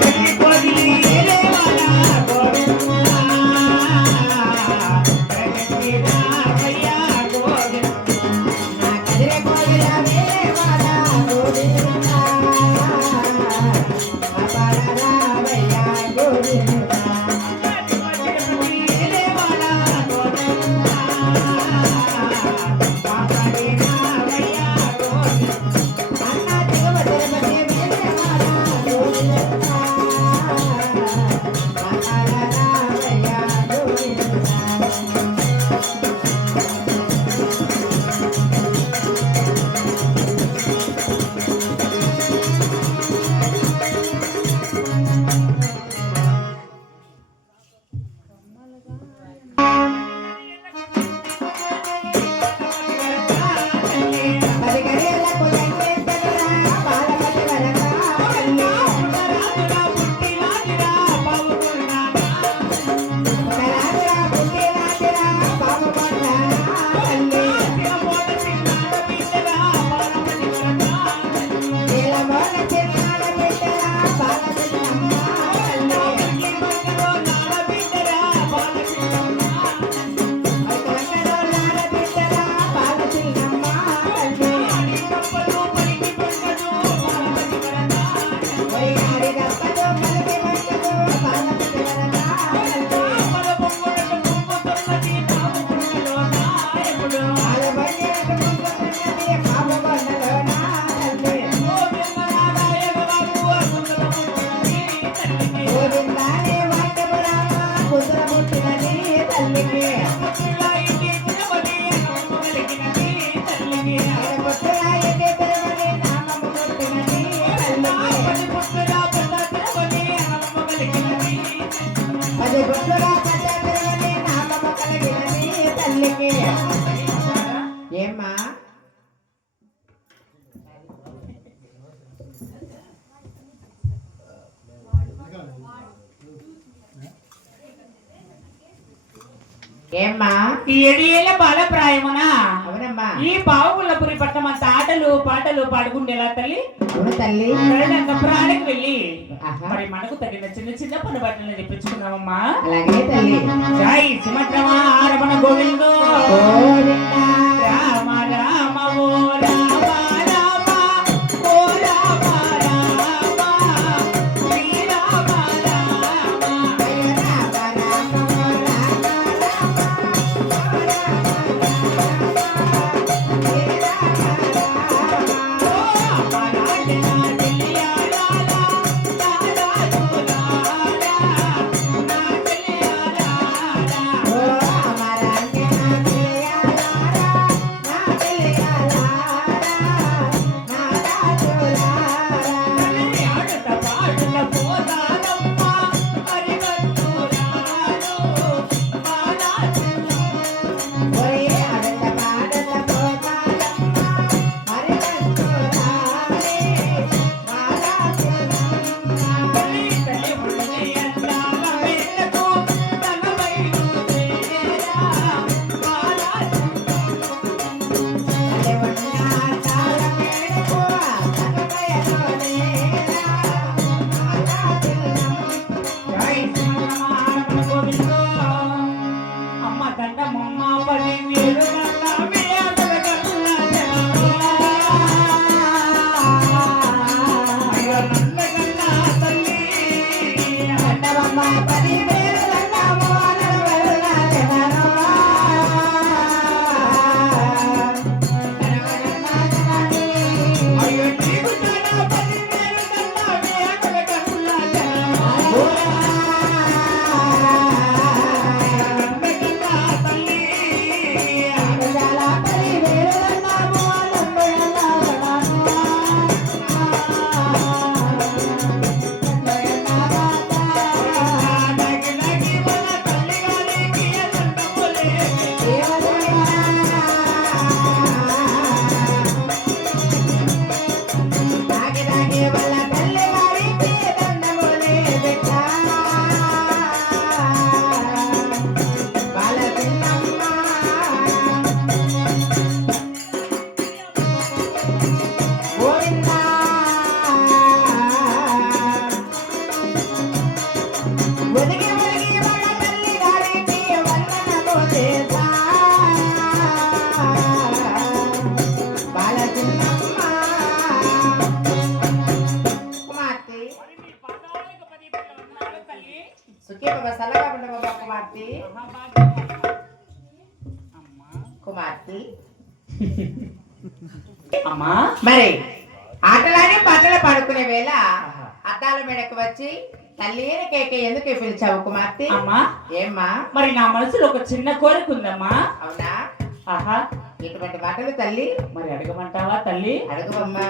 தெளிப்பதி ఏమ్మా? ఏమ్మా? ఈ ఏడియేళ్ళ బాల ప్రాయమున అవునమ్మా. ఈ పావుగుల్లపురి పట్టం అంత ఆటలు పాటలు పాడుకుండేలా తల్లి? తల్లి. ప్రాణికి వెళ్ళి. మరి మనకు తగిన చిన్న చిన్న పని బట్టలు తెప్పించుకున్నామమ్మా అలాగే తల్లి. జై సుమద్రమా గోవిందా. రామ రామ ఓ కుమార్తె అమ్మా. మరి ఆటలాడి పాటలు పాడుకునే వేళ అద్దాల మెడకు వచ్చి తల్లి కేక ఎందుకు పిలిచావు కుమార్తె? అమ్మా. ఏమ్మా? మరి నా మనసులో ఒక చిన్న కోరిక ఉందమ్మా. అవునా? ఆహా. ఇటువంటి మాటలు తల్లి? మరి అడగమంటావా తల్లి? అడుగువమ్మా.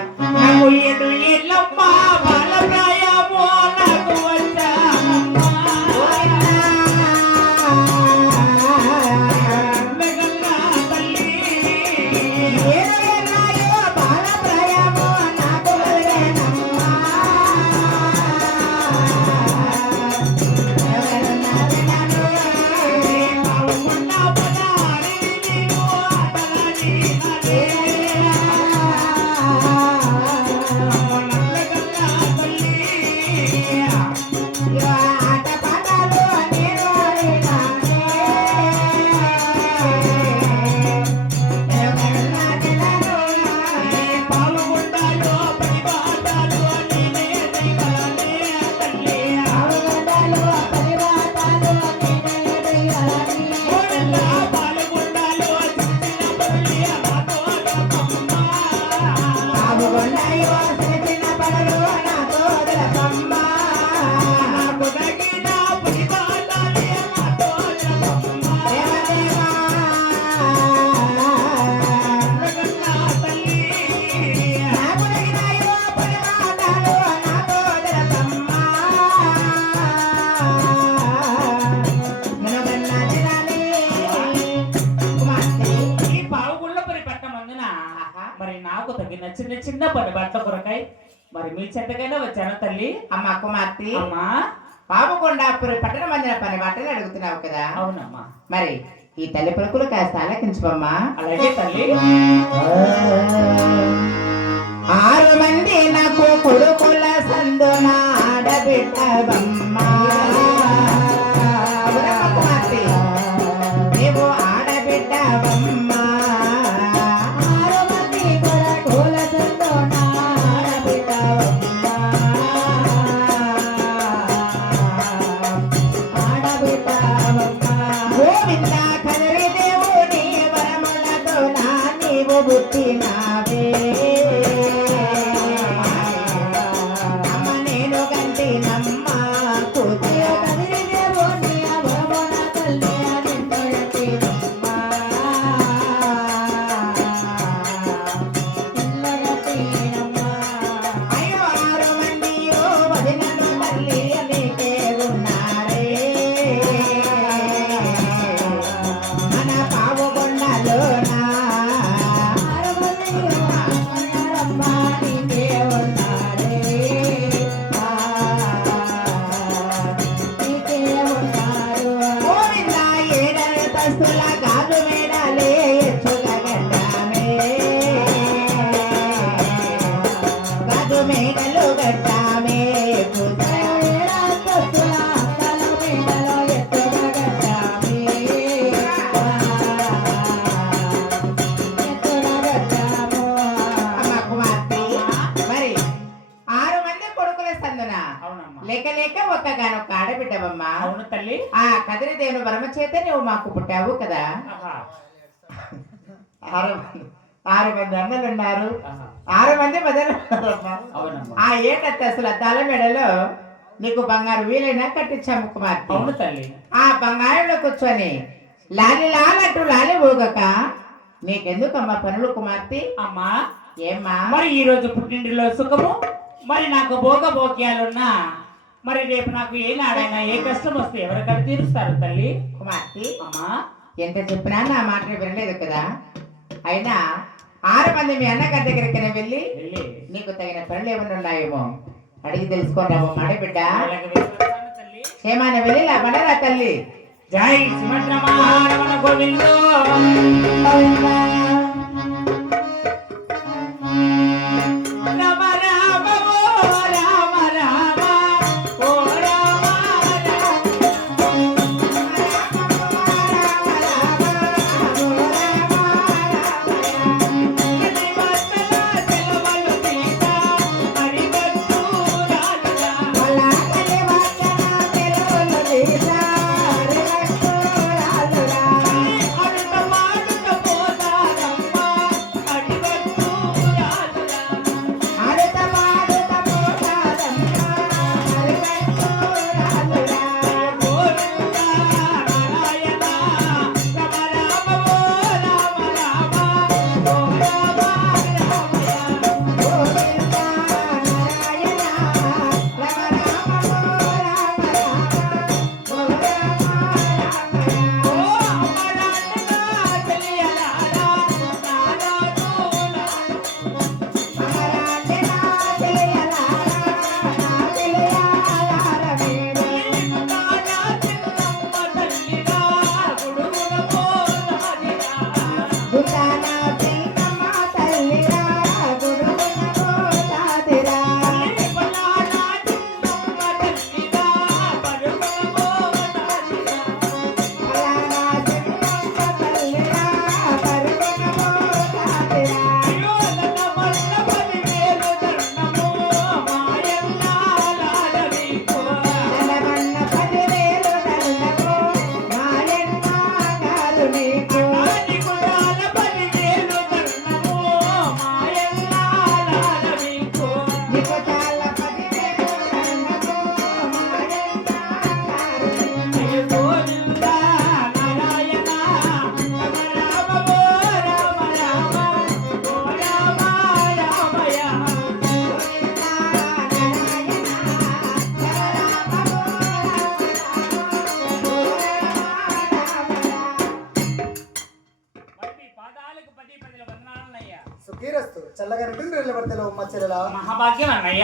మరి మీ చెత్తకైనా వచ్చాను తల్లి. అమ్మ కుమార్తె. అమ్మా. పాపకొండాపురి పట్టణ మందిర పని బట్టలు అడుగుతున్నావు కదా. అవునమ్మా. మరి ఈ తల్లి పలుకులు కాస్త ఆలకించబమ్మా అలాగే తల్లి. ఆరు మంది నాకు కొడుకుల సందున ఆడబిడ్డవమ్మ వరమ చేత నువ్వు మాకు పుట్టావు కదా. ఆరు మంది ఆరు మంది అన్నలు ఉన్నారు. ఆరు మంది మదలు. అవునమ్మా. ఆ ఏట అసలు తల మెడలో నీకు బంగారు వీలైనా కట్టించాము కుమార్తె. ఆ బంగారంలో కూర్చొని లాలి లాలట్టు లాలి ఊగక నీకెందుకమ్మా పనులు కుమార్తె? అమ్మా. ఏమ్మా? మరి ఈ రోజు పుట్టింటిలో సుఖము మరి నాకు భోగ భోగ్యాలున్నా మరి రేపు నాకు ఏ నాడైనా ఏ కష్టం వస్తే ఎవరికడ తీరుస్తారు తల్లి? కుమార్తె అమ్మా ఎంత చెప్పినా నా మాట వినలేదు కదా. అయినా ఆరు మంది మీ అన్నగారి దగ్గరికి వెళ్ళి వెళ్ళి. నీకు తగిన పనులు ఏమైనా ఉన్నాయేమో అడిగి తెలుసుకుంటాము మాట బిడ్డ. క్షేమాన్ని వెళ్ళి లాభనరా తల్లి. జై శ్రీమద్రమణ గోవిందో. కీరస్తు చల్లగా నిలబడతావు మా చెల్లెలా మహాభాగ్యం అన్నయ్య